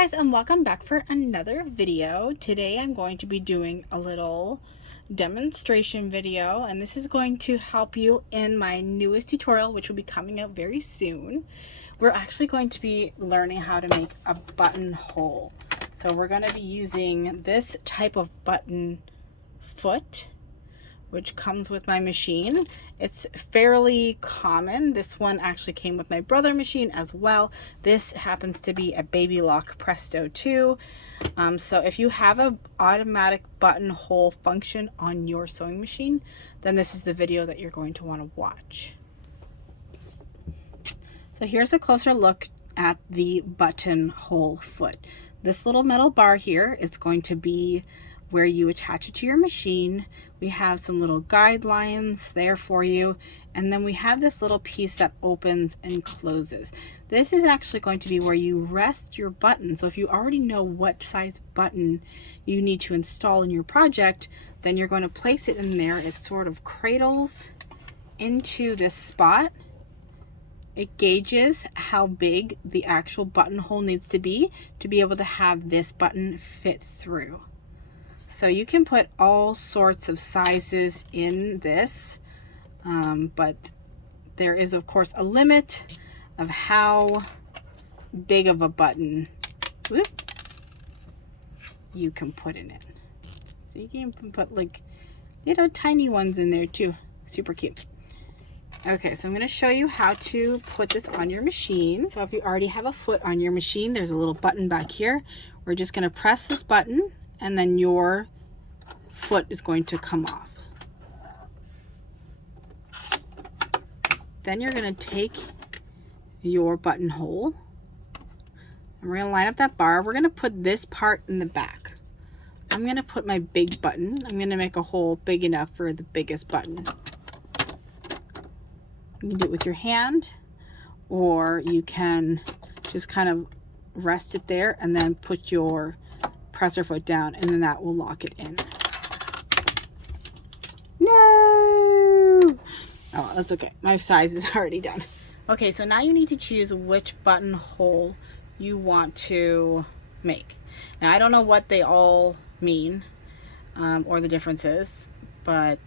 guys, and welcome back for another video. Today I'm going to be doing a little demonstration video, and this is going to help you in my newest tutorial, which will be coming out very soon. We're actually going to be learning how to make a buttonhole. So we're going to be using this type of button foot, which comes with my machine. It's fairly common. This one actually came with my brother's machine as well. This happens to be a Baby Lock Presto 2. So if you have an automatic buttonhole function on your sewing machine, then this is the video that you're going to want to watch. So here's a closer look at the buttonhole foot. This little metal bar here is going to be where you attach it to your machine. We have some little guidelines there for you, and then we have this little piece that opens and closes. This is actually going to be where you rest your button. So if you already know what size button you need to install in your project, then you're going to place it in there. It sort of cradles into this spot. It gauges how big the actual buttonhole needs to be able to have this button fit through. So you can put all sorts of sizes in this, but there is of course a limit of how big of a button you can put in it. So you can put like little tiny ones in there too. Super cute. Okay, so I'm going to show you how to put this on your machine. So if you already have a foot on your machine, there's a little button back here. We're just going to press this button, and then your foot is going to come off. Then you're going to take your buttonhole, and we're going to line up that bar. We're going to put this part in the back. I'm going to put my big button. I'm going to make a hole big enough for the biggest button. You can do it with your hand, or you can just kind of rest it there and then put your presser foot down, and then that will lock it in. No! Oh, that's okay. My size is already done. Okay, so now you need to choose which buttonhole you want to make. Now, I don't know what they all mean or the differences, but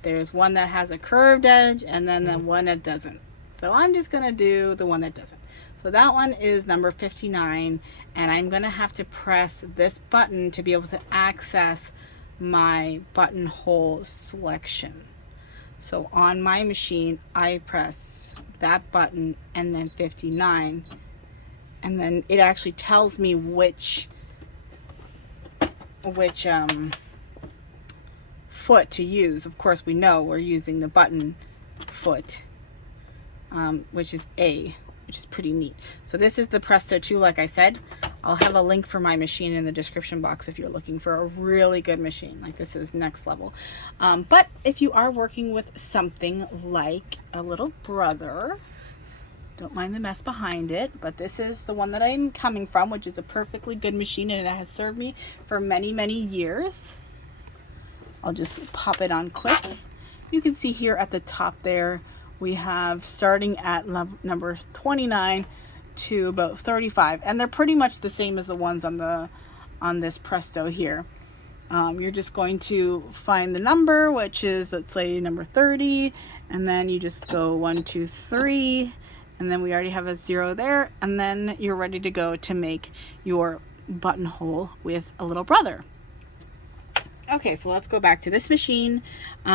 there's one that has a curved edge and then the one that doesn't. So I'm just going to do the one that doesn't. So that one is number 59, and I'm going to have to press this button to be able to access my buttonhole selection. So on my machine, I press that button and then 59, and then it actually tells me which foot to use. Of course, we know we're using the button foot, which is A, which is pretty neat. So this is the Presto 2, like I said. I'll have a link for my machine in the description box if you're looking for a really good machine. Like, this is next level. But if you are working with something like a little brother, don't mind the mess behind it, but this is the one that I'm coming from, which is a perfectly good machine, and it has served me for many, many years. I'll just pop it on quick. You can see here at the top there, we have starting at number 29 to about 35, and they're pretty much the same as the ones on this Presto here. You're just going to find the number, which is, let's say, number 30, and then you just go 1, 2, 3, and then we already have a 0 there, and then you're ready to go to make your buttonhole with a little brother. Okay, so let's go back to this machine.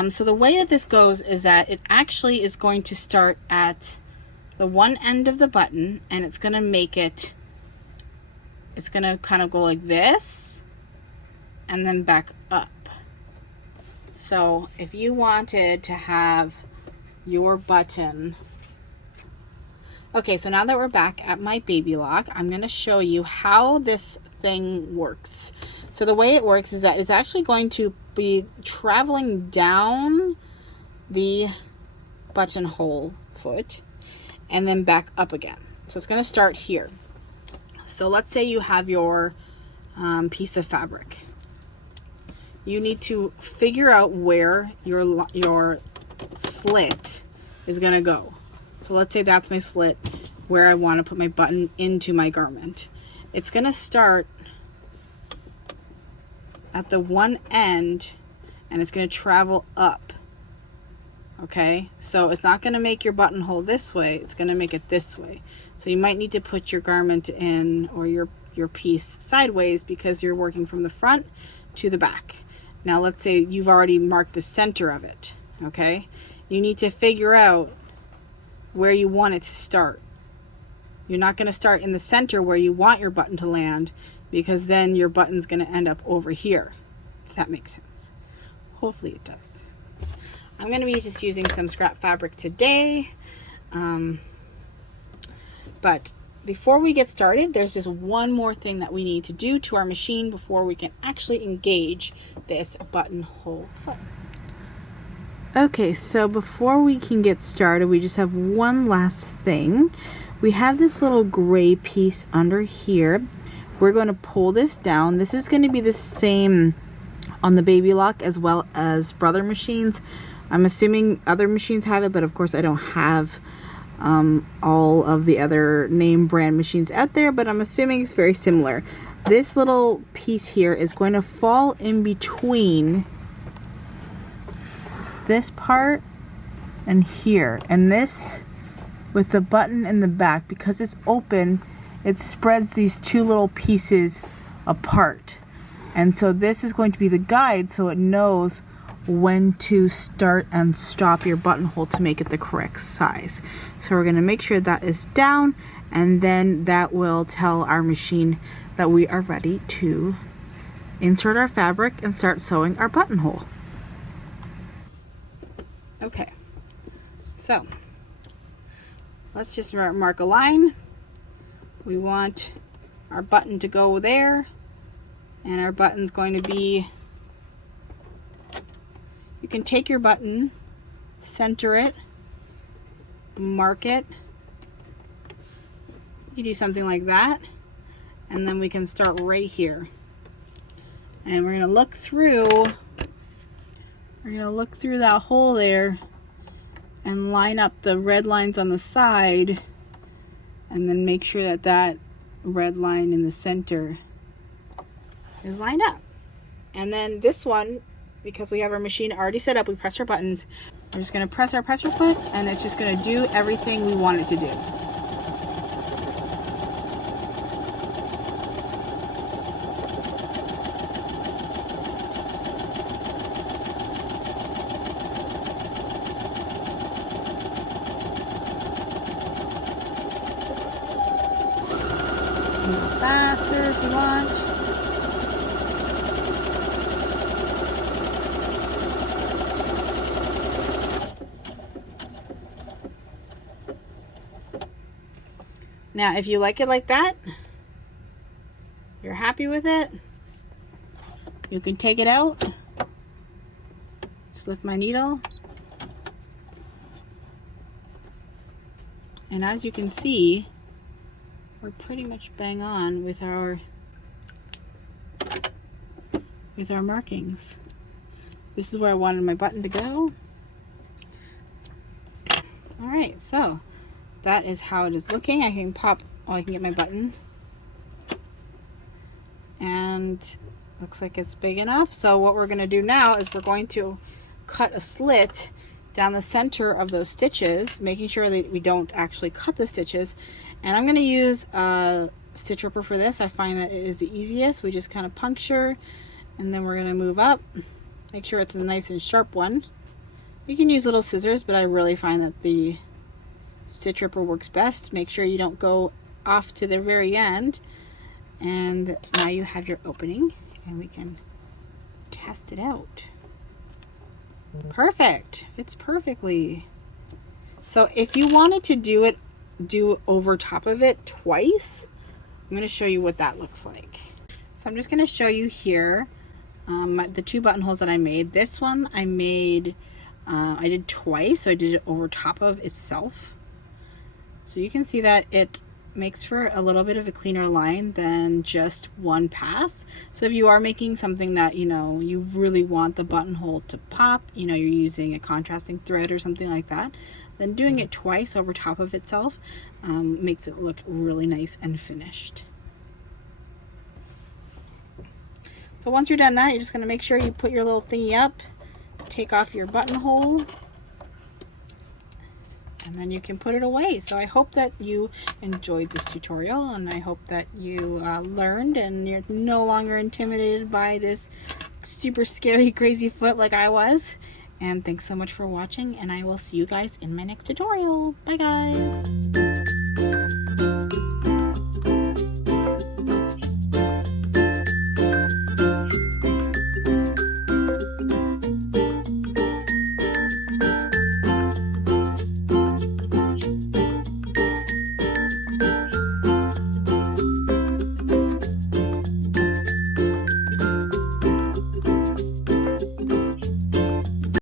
So the way that this goes is that it actually is going to start at the one end of the button, and it's going to make it, it's going to kind of go like this and then back up. So if you wanted to have your button, okay, so now that we're back at my Baby Lock, I'm going to show you how this thing works. So the way it works is that it's actually going to be traveling down the buttonhole foot and then back up again. So it's going to start here. So let's say you have your piece of fabric. You need to figure out where your slit is going to go. So let's say that's my slit where I want to put my button into my garment. it's going to start at the one end and it's going to travel up. Okay, so it's not going to make your buttonhole this way, it's going to make it this way. So you might need to put your garment in, or your piece sideways, because you're working from the front to the back. Now let's say you've already marked the center of it. Okay, you need to figure out where you want it to start. You're not going to start in the center where you want your button to land, because then your button's going to end up over here, if that makes sense. Hopefully it does. I'm going to be just using some scrap fabric today. But before we get started, there's just one more thing that we need to do to our machine before we can actually engage this buttonhole foot. Okay, so before we can get started, we just have one last thing. We have this little gray piece under here. We're going to pull this down. This is going to be the same on the Baby Lock as well as Brother machines. I'm assuming other machines have it, but of course I don't have all of the other name brand machines out there, but I'm assuming it's very similar. This little piece here is going to fall in between this part and here, and this with the button in the back, because it's open, it spreads these two little pieces apart. And so this is going to be the guide, so it knows when to start and stop your buttonhole to make it the correct size. So we're going to make sure that is down, and then that will tell our machine that we are ready to insert our fabric and start sewing our buttonhole. Okay, so let's just mark a line. We want our button to go there, and our button's going to be, you can take your button, center it, mark it. You do something like that, and then we can start right here. And we're gonna look through that hole there and line up the red lines on the side, and then make sure that that red line in the center is lined up. And then this one, because we have our machine already set up, we press our buttons. We're just going to press our presser foot, and it's just going to do everything we want it to do. A little faster if you want. Now, if you like it like that, you're happy with it, you can take it out, slip my needle, and as you can see, we're pretty much bang on with our markings. This is where I wanted my button to go. All right, so that is how it is looking. I can pop, oh, I can get my button. And looks like it's big enough. So what we're gonna do now is we're going to cut a slit down the center of those stitches, making sure that we don't actually cut the stitches. And I'm gonna use a stitch ripper for this. I find that it is the easiest. We just kind of puncture, and then we're gonna move up. Make sure it's a nice and sharp one. You can use little scissors, but I really find that the stitch ripper works best. Make sure you don't go off to the very end. And now you have your opening, and we can cast it out. Perfect, fits perfectly. So if you wanted to do over top of it twice, I'm going to show you what that looks like. So I'm just going to show you here the two buttonholes that I made. This one I made, I did twice, so I did it over top of itself. So you can see that it makes for a little bit of a cleaner line than just one pass. So if you are making something that, you know, you really want the buttonhole to pop, you know, you're using a contrasting thread or something like that, then doing it twice over top of itself makes it look really nice and finished. So once you're done that, you're just going to make sure you put your little thingy up, take off your buttonhole, and then you can put it away. So I hope that you enjoyed this tutorial, and I hope that you learned and you're no longer intimidated by this super scary crazy foot like I was. And thanks so much for watching, and I will see you guys in my next tutorial. Bye guys.